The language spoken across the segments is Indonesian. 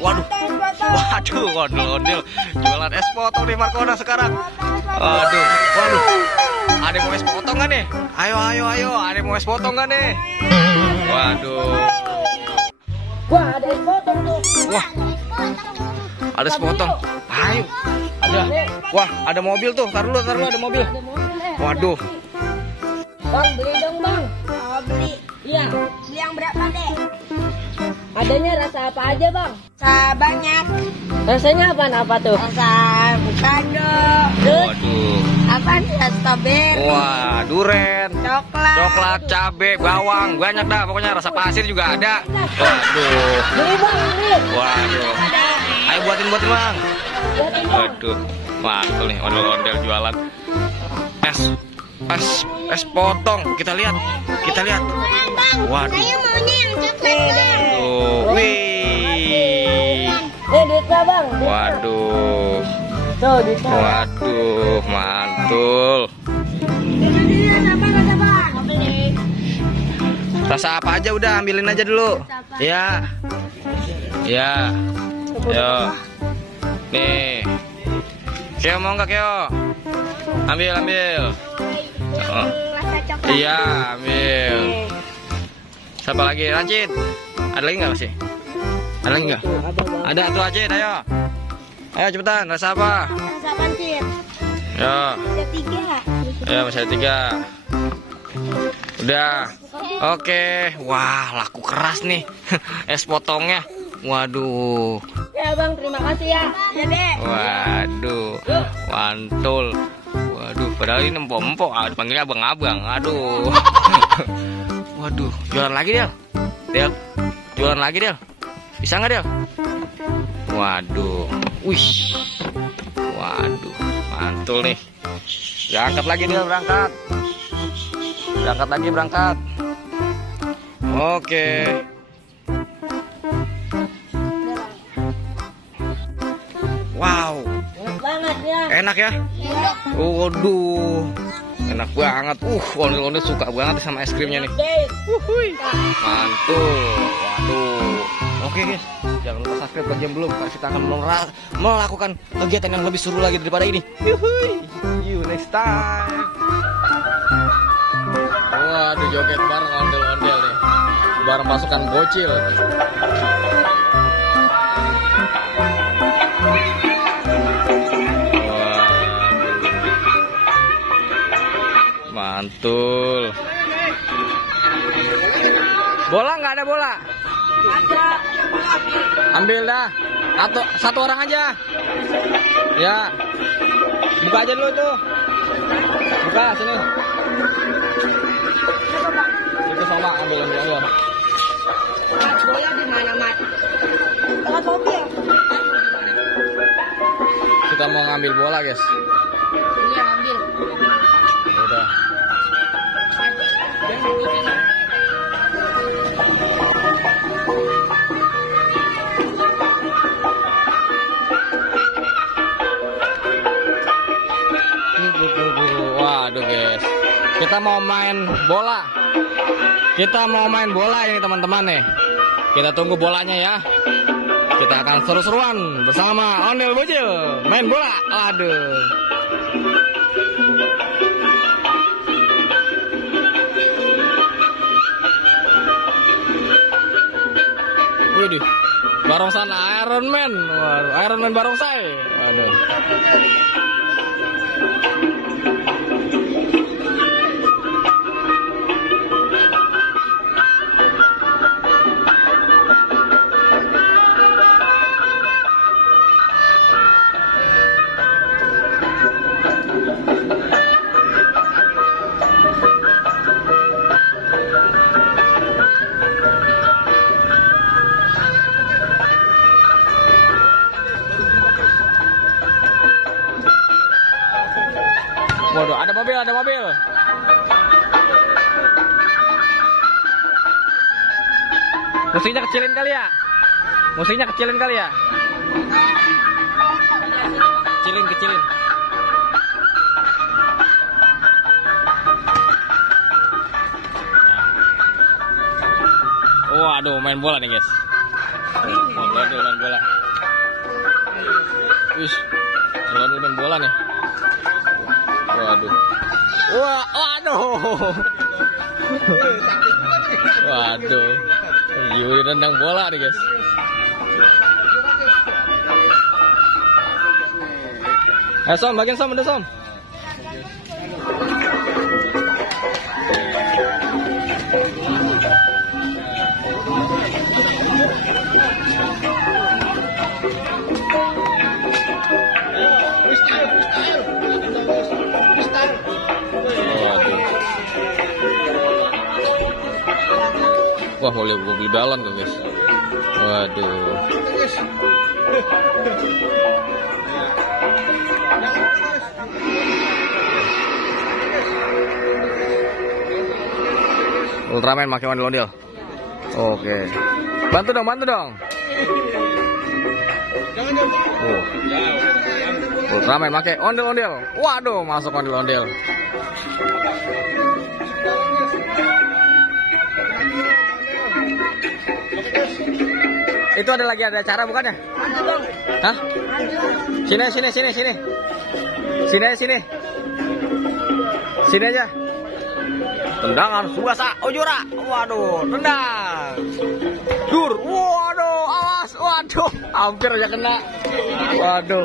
Waduh, waduh, ondel-ondel jualan es potong nih Markona sekarang. Waduh, waduh. Ada mau es potong nggak nih? Ayo, ayo, ayo. Ada mau es potong nggak nih? Waduh. Wah, ada es potong tuh. Wah, ada es potong. Ayo. Ada. Wah, ada mobil tuh. Taruh dulu, ada mobil. Waduh. Bang, beli dong bang. Oh, beli. Iya. Beli yang berapa deh? Adanya rasa apa aja bang? Rasa banyak. Rasanya apa tuh? Rasa avocado. Waduh. Apa nih? Strawberry. Wah, duren. Coklat. Coklat, cabe, bawang, banyak dah. Pokoknya rasa pasir juga ada. Waduh. Beli bang, beli. Waduh. Ayo buatin bang. Buatin bang. Waduh. Mantul nih ondel-ondel jualan es potong. Kita lihat. Waduh. Saya maunya yang coklat. Tuh, wih. Duitnya bang. Waduh. Tuh, duitnya. Waduh, mantul. Rasa apa aja udah ambilin aja dulu. Ya. Ya. Yo. Nih. Keo mau nggak Keo? Ambil. Oh. Rasa coklat. Iya, ambil. Siapa lagi? Rancid. Ada lagi nggak masih? Ada lagi nggak? Ada tuh Acid, ayo. Ayo cepetan, rasa apa? Rasa pancit. Yo. Ada 3. Ya masih ada 3. Udah. Oke. Wah, laku keras nih es potongnya. Waduh. Ya bang, terima kasih ya. Ya deh. Waduh. Mantul. Waduh, padahal ini empok-empok. Dipanggilnya abang-abang. Aduh. Waduh, jualan lagi Del. Jualan lagi Del. Bisa nggak Del? Waduh. Wih. Waduh, mantul nih. Berangkat lagi Del, berangkat. Berangkat. Oke. Wow. Enak banget ya. Enak ya? Iya. Waduh. Enak banget. Ondel-ondel suka banget sama es krimnya nih. Mantul. Waduh. Oke guys, jangan lupa subscribe bagi yang belum, karena kita akan melakukan kegiatan yang lebih seru lagi daripada ini. You next time. Waduh, joget bareng ondel-ondel nih. Bareng pasukan bocil. Mantul. Bola nggak ada bola? Ada. Ambil dah. Satu orang aja. Ya. Buka aja dulu tuh. Buka sini. Itu sama ambil. Bola di mana, Mat? Lewat mobil. Kita mau ngambil bola, guys. Iya, ambil. Udah. Waduh guys, kita mau main bola. Ini teman-teman nih. Kita tunggu bolanya ya. Kita akan seru-seruan bersama Ondel Bocil main bola. Aduh. Widih, barongsai Iron Man. Waduh, Iron Man barongsai. Waduh. Waduh, ada mobil. Musiknya kecilin kali ya. Kecilin. Waduh, main bola nih guys. Waduh, main bola. Wis. Lawan main bola nih. Waduh. Waduh. Waduh. Yuri tendang bola nih, guys. Som, bagian Som, udah Som. Wah, mau beli balon tuh, guys. Waduh. Ultraman pakai ondel-ondel. Oke. Bantu dong, bantu dong. Ultraman pakai ondel-ondel. Waduh, masuk ondel-ondel. Itu ada lagi ada acara bukannya? Hah? Sini. Sini aja. Tendangan Subasa Ojora. Waduh, tendang. Dur. Waduh, awas. Waduh, hampir aja kena. Waduh.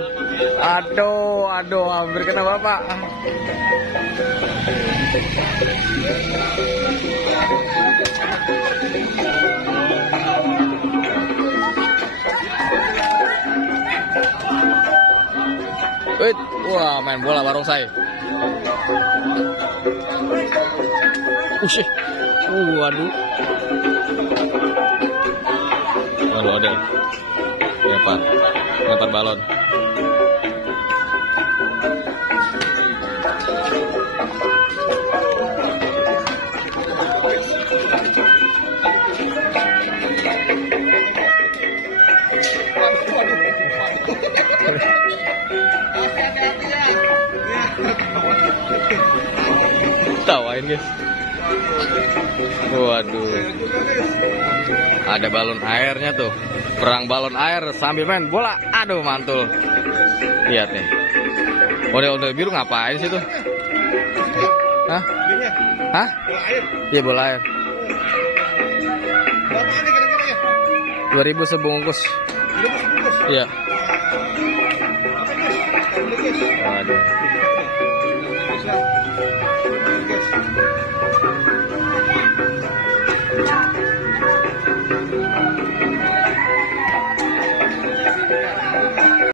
Aduh, hampir kena Bapak. Wah, main bola barongsai. Waduh. Waduh, ada. Lempar balon. Tawain, guys. Waduh. Ada balon airnya tuh. Perang balon air sambil main bola. Aduh, mantul. Lihat nih. Ondel-ondel biru ngapain sih tuh? Hah? Hah? Iya, bola air. 2.000 sebungkus. Iya. Waduh.